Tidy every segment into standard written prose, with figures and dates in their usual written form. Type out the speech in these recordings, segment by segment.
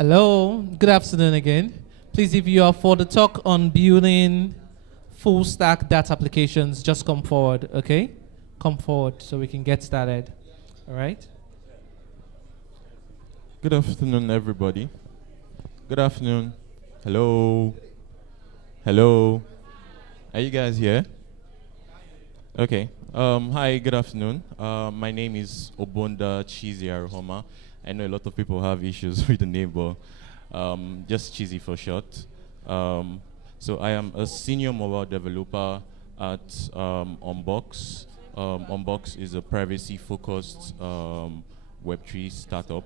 Hello, good afternoon again. Please, if you are for the talk on building full stack data applications, just come forward, okay? Come forward so we can get started. All right? Good afternoon, everybody. Good afternoon. Hello. Hello. Are you guys here? Okay. Hi, good afternoon. My name is Ogbonda Chiziaruhoma. I know a lot of people have issues with the name, but just Chizi for short. So I am a senior mobile developer at Unbox. Unbox is a privacy-focused Web3 startup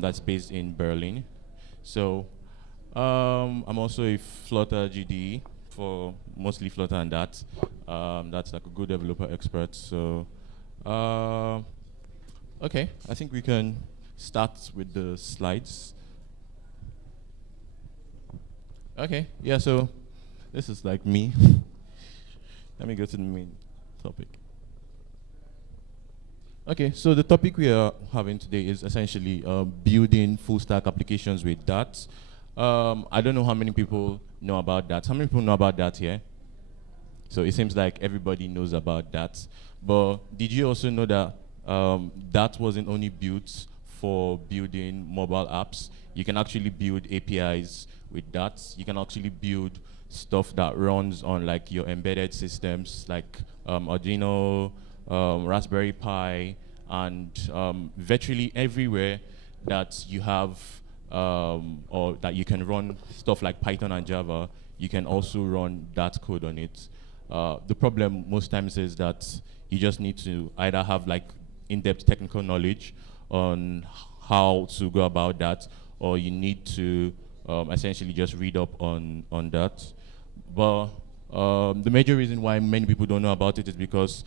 that's based in Berlin. So I'm also a Flutter GDE for mostly Flutter and that. That's like a good developer expert. So, okay, I think we can start with the slides. Okay, yeah, so this is like me. Let me go to the main topic. Okay, so the topic we are having today is essentially building full stack applications with Dart. I don't know how many people know about that. How many people know about that here? So it seems like everybody knows about that. But did you also know that that wasn't only built for building mobile apps? You can actually build APIs with that. You can actually build stuff that runs on like your embedded systems like Arduino, Raspberry Pi, and virtually everywhere that you have or that you can run stuff like Python and Java, you can also run that code on it. The problem most times is that you just need to either have like in-depth technical knowledge on how to go about that, or you need to essentially just read up on that. But the major reason why many people don't know about it is because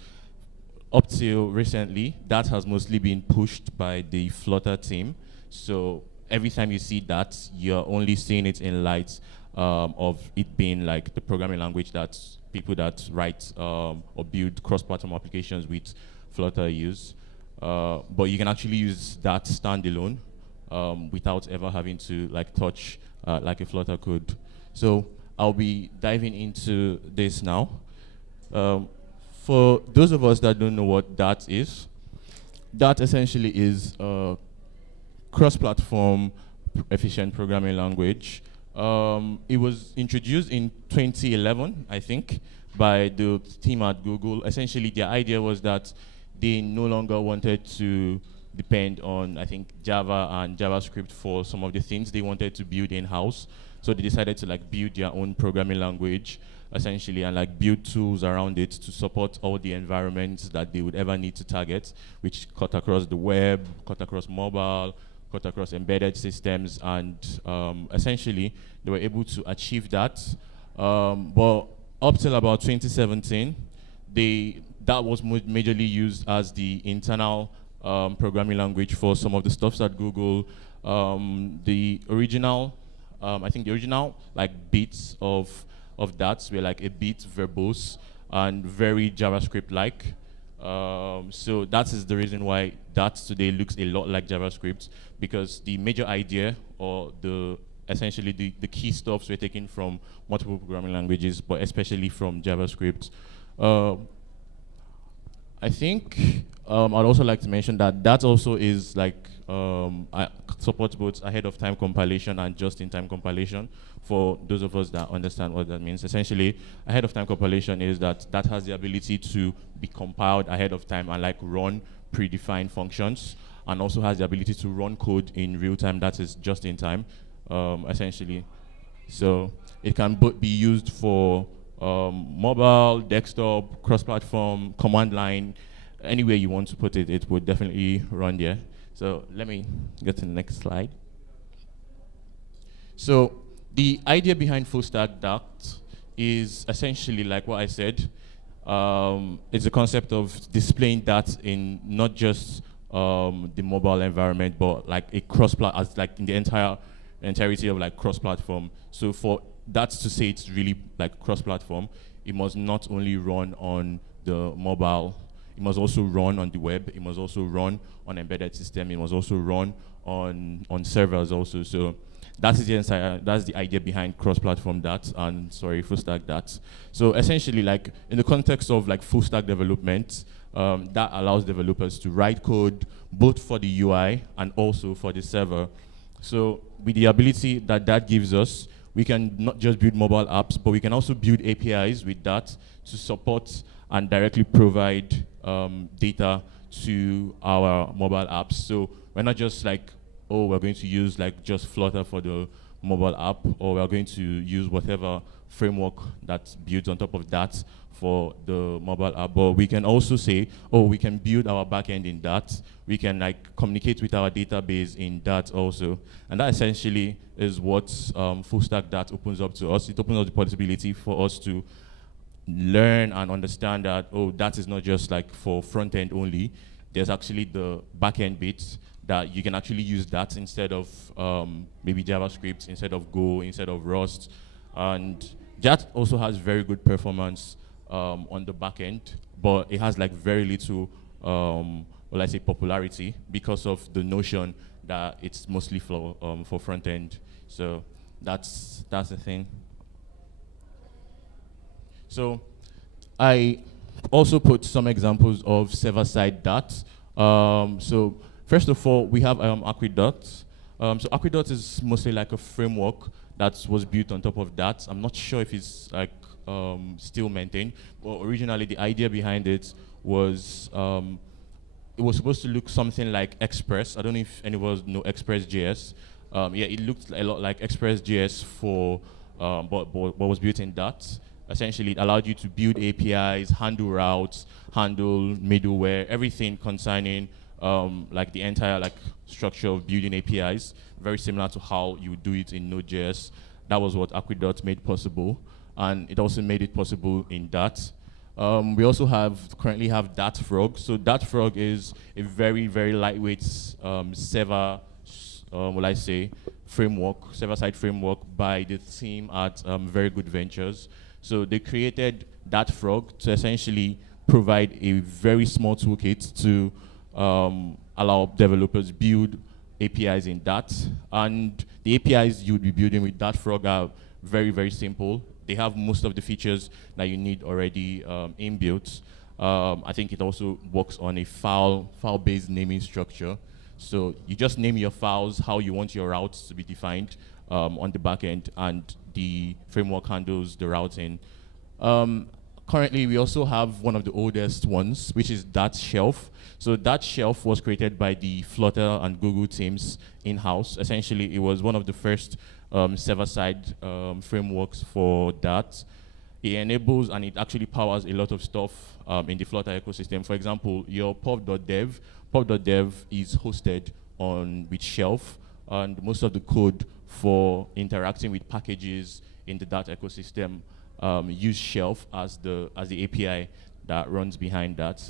up till recently, that has mostly been pushed by the Flutter team. So every time you see that, you're only seeing it in light of it being like the programming language that people that write or build cross-platform applications with Flutter use. But you can actually use that standalone without ever having to like touch like a Flutter code. So I'll be diving into this now. For those of us that don't know what Dart is, Dart essentially is a cross-platform efficient programming language. It was introduced in 2011, I think, by the team at Google. Essentially, their idea was that they no longer wanted to depend on, I think, Java and JavaScript for some of the things they wanted to build in-house. So they decided to like build their own programming language, essentially, and like build tools around it to support all the environments that they would ever need to target, which cut across the web, cut across mobile, cut across embedded systems, and essentially they were able to achieve that. But up till about 2017, that was majorly used as the internal programming language for some of the stuffs at Google. The original, I think the original like bits of that were like a bit verbose and very JavaScript-like. So that is the reason why that today looks a lot like JavaScript, because the major idea or essentially the key stuffs were taken from multiple programming languages, but especially from JavaScript. I think I'd also like to mention that also is like supports both ahead of time compilation and just in time compilation. For those of us that understand what that means, essentially ahead of time compilation is that has the ability to be compiled ahead of time and like run predefined functions, and also has the ability to run code in real time that is just in time, essentially. So it can both be used for mobile, desktop, cross-platform, command line, anywhere you want to put it, it would definitely run there. So let me get to the next slide. So the idea behind full stack Dart is essentially like what I said. It's a concept of displaying that in not just the mobile environment, but like a as like in the entirety of like cross-platform. So for that to say it's really like cross-platform, it must not only run on the mobile it must also run on the web, it must also run on embedded system, it must also run on servers also. So that's the idea behind cross-platform that, and full stack that. So essentially, like in the context of like full stack development, that allows developers to write code both for the UI and also for the server. So with the ability that gives us, we can not just build mobile apps, but we can also build APIs with that to support and directly provide data to our mobile apps. So we're not just like, oh, we're going to use like just Flutter for the mobile app, or we're going to use whatever framework that's built on top of that for the mobile app. But we can also say, oh, we can build our backend in that. We can like communicate with our database in that also. And that essentially is what full stack that opens up to us. It opens up the possibility for us to learn and understand that, oh, that is not just like for front end only. There's actually the back end bits that you can actually use that instead of maybe JavaScript, instead of Go, instead of Rust. And that also has very good performance on the back end, but it has like very little, popularity because of the notion that it's mostly for front end. So that's the thing. So I also put some examples of server-side DAT. So first of all, we have Aqueduct. So Aqueduct is mostly like a framework that was built on top of that. I'm not sure if it's like still maintained, but originally the idea behind it was it was supposed to look something like Express. I don't know if anyone knows Express.js. Yeah, it looked a lot like Express.js but was built in that. Essentially, it allowed you to build APIs, handle routes, handle middleware, everything concerning like the entire like structure of building APIs, very similar to how you do it in Node.js. That was what Aqueduct made possible, and it also made it possible in Dart. We also currently have Dartfrog. So Dartfrog is a very, very lightweight server-side framework by the team at Very Good Ventures. So they created Dartfrog to essentially provide a very small toolkit to allow developers build APIs in Dart. And the APIs you would be building with Dartfrog are very, very simple. They have most of the features that you need already inbuilt. I think it also works on a file-based naming structure. So you just name your files how you want your routes to be defined on the back end, and the framework handles the routing. Currently, we also have one of the oldest ones, which is Dart Shelf. So Dart Shelf was created by the Flutter and Google teams in-house. Essentially, it was one of the first server-side frameworks for Dart. It enables and it actually powers a lot of stuff in the Flutter ecosystem. For example, your pub.dev is hosted with Shelf, and most of the code for interacting with packages in the Dart ecosystem use Shelf as the API that runs behind that.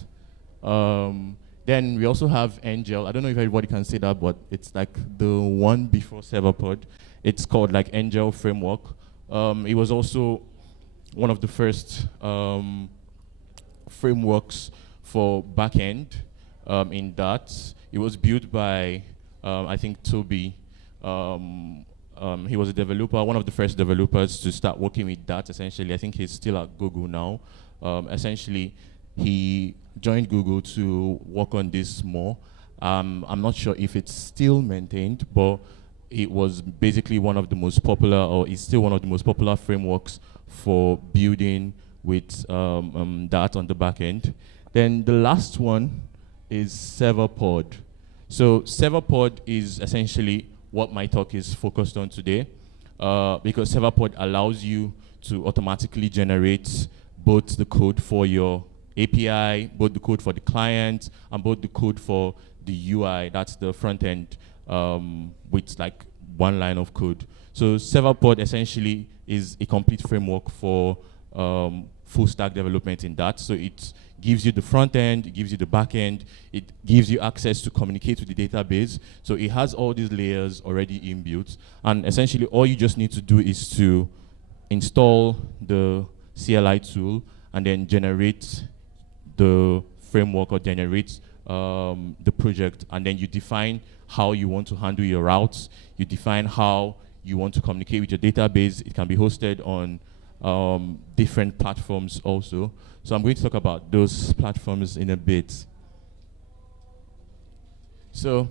Then we also have Angel. I don't know if everybody can say that, but it's like the one before Serverpod. It's called like Angel Framework. It was also one of the first frameworks for backend in Dart. It was built by, I think, Toby. He was a developer, one of the first developers to start working with Dart, essentially. I think he's still at Google now. Essentially, he joined Google to work on this more. I'm not sure if it's still maintained, but it was basically one of the most popular, or is still one of the most popular frameworks for building with Dart on the back end. Then the last one is Serverpod. So Serverpod is essentially what my talk is focused on today, because Serverpod allows you to automatically generate both the code for your API, both the code for the client, and both the code for the UI, that's the front end, with like one line of code. So Serverpod essentially is a complete framework for full stack development in that. So it gives you the front end, it gives you the back end, it gives you access to communicate with the database. So it has all these layers already inbuilt. And essentially all you just need to do is to install the CLI tool and then generate the framework or generate the project, and then you define how you want to handle your routes. You define how you want to communicate with your database. It can be hosted on different platforms also. So I'm going to talk about those platforms in a bit. So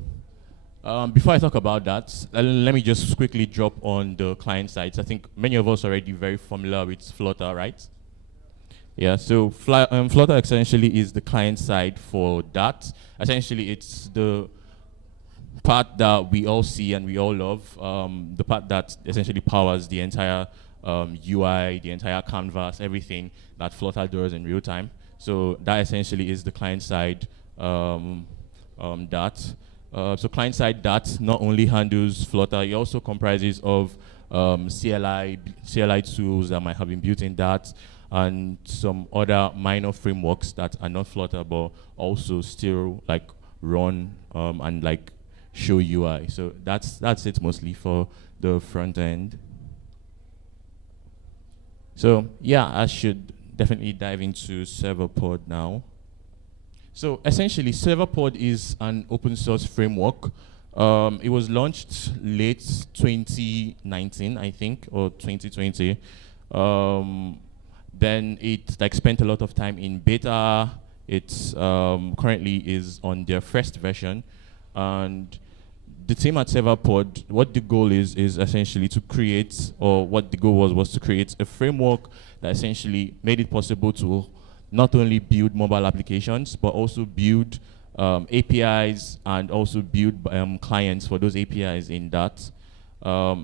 before I talk about that, let me just quickly drop on the client side. I think many of us are already very familiar with Flutter, right? Yeah, so Flutter essentially is the client side for that. Essentially, it's the part that we all see and we all love, the part that essentially powers the entire UI, the entire canvas, everything that Flutter does in real time. So that essentially is the client side that. So client side that not only handles Flutter, it also comprises of CLI tools that might have been built in that, and some other minor frameworks that are not Flutter but also still like run and like show UI. So that's it mostly for the front end. So yeah, I should definitely dive into Serverpod now. So essentially, Serverpod is an open source framework. It was launched late 2019, I think, or 2020. Then it like spent a lot of time in beta. It's currently is on their first version, and the team at Serverpod, what the goal is essentially to create, or what the goal was to create a framework that essentially made it possible to not only build mobile applications, but also build APIs and also build clients for those APIs in that.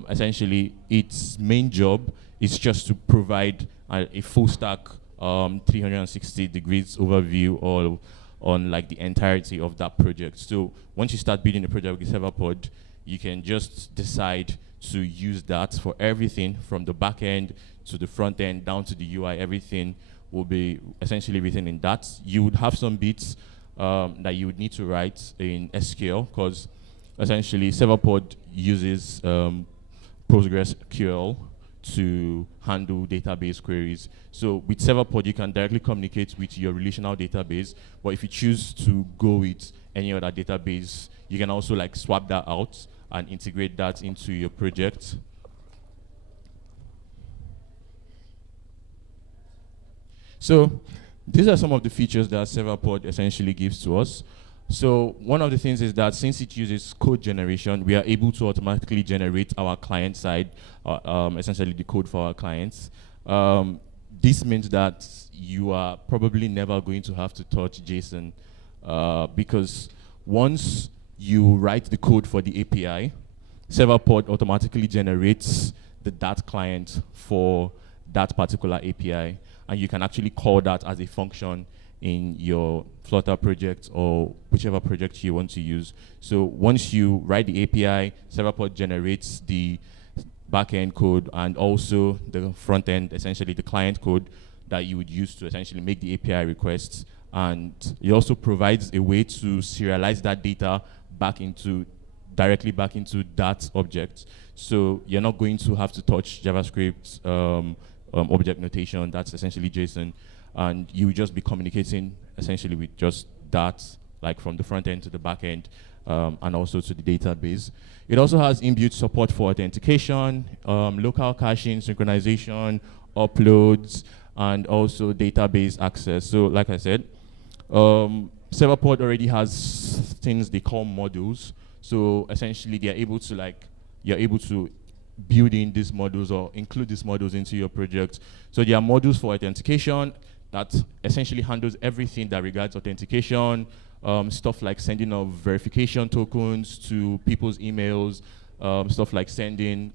Essentially, its main job is just to provide a full stack 360 degrees overview on like the entirety of that project. So once you start building a project with Serverpod, you can just decide to use that for everything from the back end to the front end down to the UI. Everything will be essentially written in that. You would have some bits that you would need to write in SQL, because essentially Serverpod uses PostgreSQL to handle database queries. So with Serverpod, you can directly communicate with your relational database, but if you choose to go with any other database, you can also like swap that out and integrate that into your project. So these are some of the features that Serverpod essentially gives to us. So one of the things is that since it uses code generation, we are able to automatically generate our client side, essentially the code for our clients. This means that you are probably never going to have to touch JSON because once you write the code for the API, Serverpod automatically generates the dat client for that particular API, and you can actually call that as a function in your Flutter project or whichever project you want to use. So once you write the API, Serverpod generates the backend code and also the front end, essentially the client code that you would use to essentially make the API requests. And it also provides a way to serialize that data directly back into that object. So you're not going to have to touch JavaScript object notation. That's essentially JSON. And you will just be communicating essentially with just that, like from the front end to the back end, and also to the database. It also has inbuilt support for authentication, local caching, synchronization, uploads, and also database access. So like I said, Serverpod already has things they call modules. So essentially they're able to you're able to build in these modules or include these modules into your project. So there are modules for authentication that essentially handles everything that regards authentication, stuff like sending of verification tokens to people's emails, stuff like sending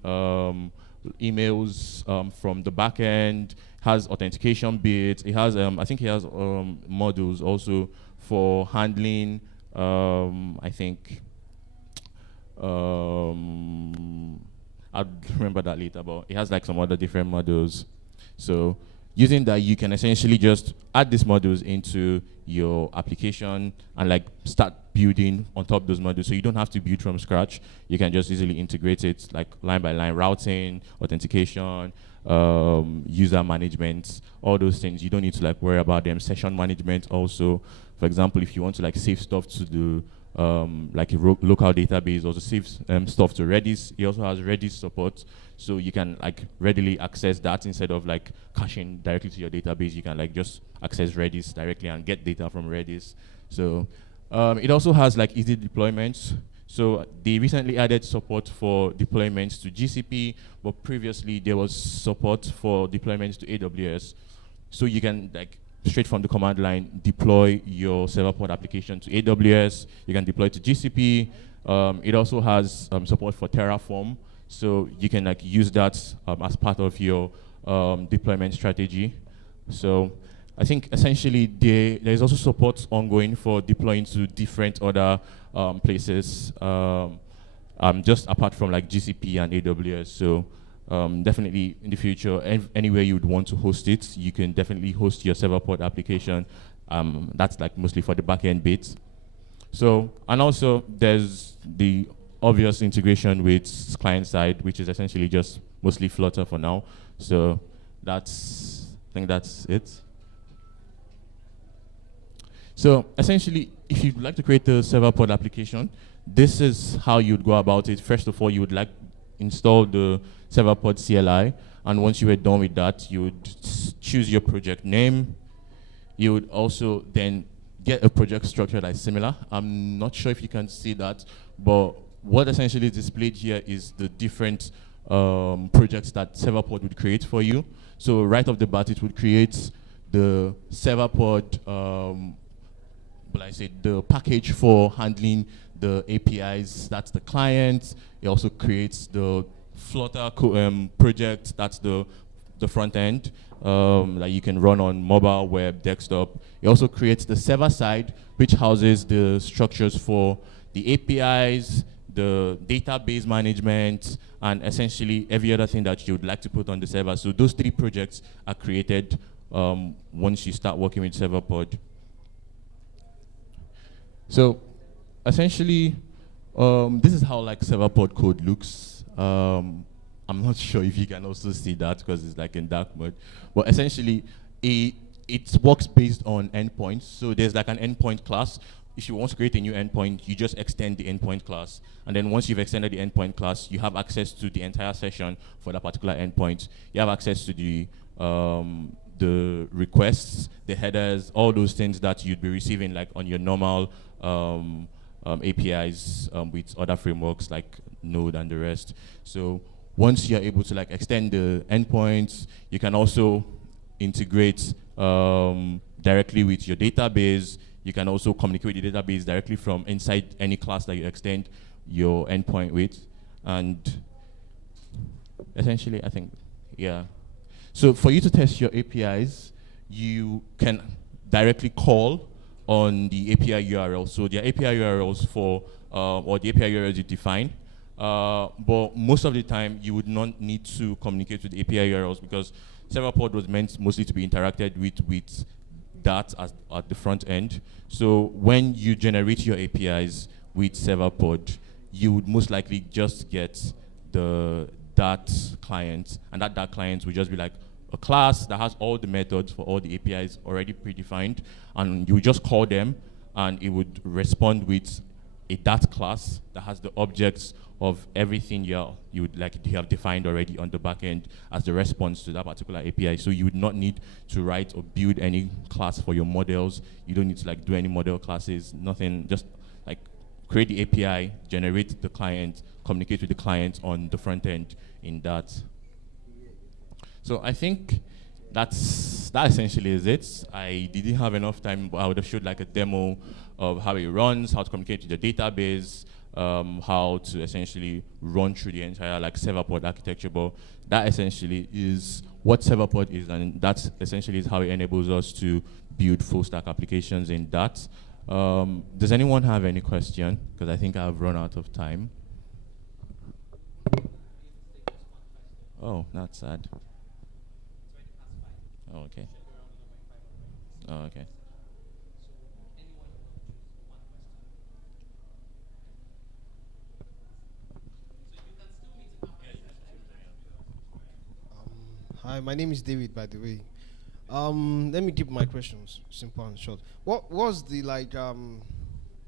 emails from the back end, has authentication bits. It has, I think it has modules also for handling, I think, I'll remember that later, but it has like some other different modules. So using that, you can essentially just add these modules into your application and like start building on top of those modules. So you don't have to build from scratch. You can just easily integrate it like line by line, routing, authentication, user management, all those things. You don't need to like worry about them. Session management also. For example, if you want to like save stuff to the like a local database, also save stuff to Redis. It also has Redis support, so you can like readily access that instead of like caching directly to your database. You can like just access Redis directly and get data from Redis. So it also has like easy deployments. So they recently added support for deployments to GCP, but previously there was support for deployments to AWS. So you can like straight from the command line deploy your Serverpod application to AWS. You can deploy to GCP. It also has support for Terraform, so you can like use that as part of your deployment strategy. So I think essentially there's also support ongoing for deploying to different other places, just apart from like GCP and AWS. So definitely in the future, anywhere you would want to host it, you can definitely host your Serverpod application. That's like mostly for the backend bits. So, and also there's the obvious integration with client side, which is essentially just mostly Flutter for now. So I think that's it. So essentially, if you'd like to create a Serverpod application, this is how you'd go about it. First of all, you would like install the Serverpod CLI, and once you were done with that, you would choose your project name. You would also then get a project structure that is similar. I'm not sure if you can see that, but what essentially is displayed here is the different projects that Serverpod would create for you. So right off the bat, it would create the Serverpod, the package for handling the APIs. That's the client. It also creates the Flutter project. That's the front end that you can run on mobile, web, desktop. It also creates the server side, which houses the structures for the APIs, the database management, and essentially every other thing that you would like to put on the server. So those three projects are created once you start working with Serverpod. So essentially, this is how like Serverpod code looks. I'm not sure if you can also see that because it's like in dark mode. But essentially, it works based on endpoints. So there's like an endpoint class. If you want to create a new endpoint, you just extend the endpoint class. And then once you've extended the endpoint class, you have access to the entire session for that particular endpoint. You have access to the requests, the headers, all those things that you'd be receiving like on your normal APIs with other frameworks like Node and the rest. So once you're able to like extend the endpoints, you can also integrate directly with your database. You can also communicate with the database directly from inside any class that you extend your endpoint with. And essentially, I think, yeah. So for you to test your APIs, you can directly call on the API URL. So the API URLs for, or the API URLs you define. But most of the time, you would not need to communicate with the API URLs because Serverpod was meant mostly to be interacted with that at the front end. So when you generate your APIs with Serverpod, you would most likely just get that client, and that client would just be like a class that has all the methods for all the APIs already predefined, and you would just call them, and it would respond with a that class that has the objects of everything you have defined already on the backend as the response to that particular API. So you would not need to write or build any class for your models. You don't need to like do any model classes, nothing. Just like create the API, generate the client, communicate with the client on the front end in that. So I think that essentially is it. I didn't have enough time, but I would have showed like a demo of how it runs, how to communicate with the database, how to essentially run through the entire like Serverpod architecture. But that essentially is what Serverpod is, and that essentially is how it enables us to build full stack applications in that. Does anyone have any question? Because I think I've run out of time. Oh, that's sad. Oh, okay. Oh, okay. Hi, my name is David, by the way. Let me keep my questions simple and short. What was the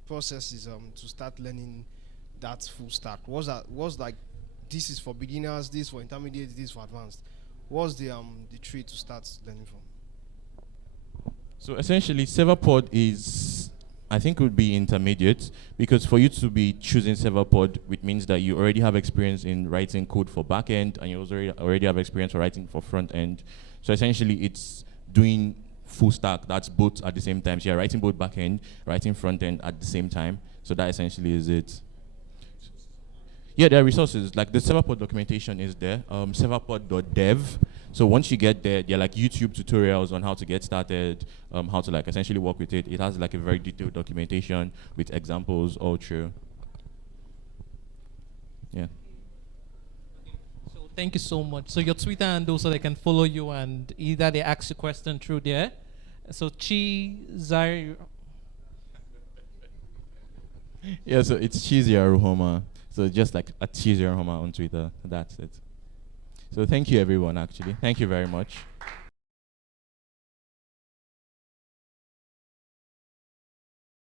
processes to start learning that full stack? Was like this is for beginners, this for intermediate, this for advanced? What's the tree to start learning from? So essentially, Serverpod is, I think, would be intermediate because for you to be choosing Serverpod, which means that you already have experience in writing code for backend and you also already have experience for writing for front end. So essentially, it's doing full stack. That's both at the same time. So you're writing both backend, writing front end at the same time. So that essentially is it. Yeah, there are resources. Like the Serverpod documentation is there, serverpod.dev. So once you get there, there are like YouTube tutorials on how to get started, how to like essentially work with it. It has like a very detailed documentation with examples all through. Yeah. So thank you so much. So your Twitter handle so they can follow you and either they ask a question through there. So Chiziaruhoma. Yeah, so it's Chiziaruhoma. So just like at Chiziaruhoma on Twitter. That's it. So thank you everyone actually. Thank you very much.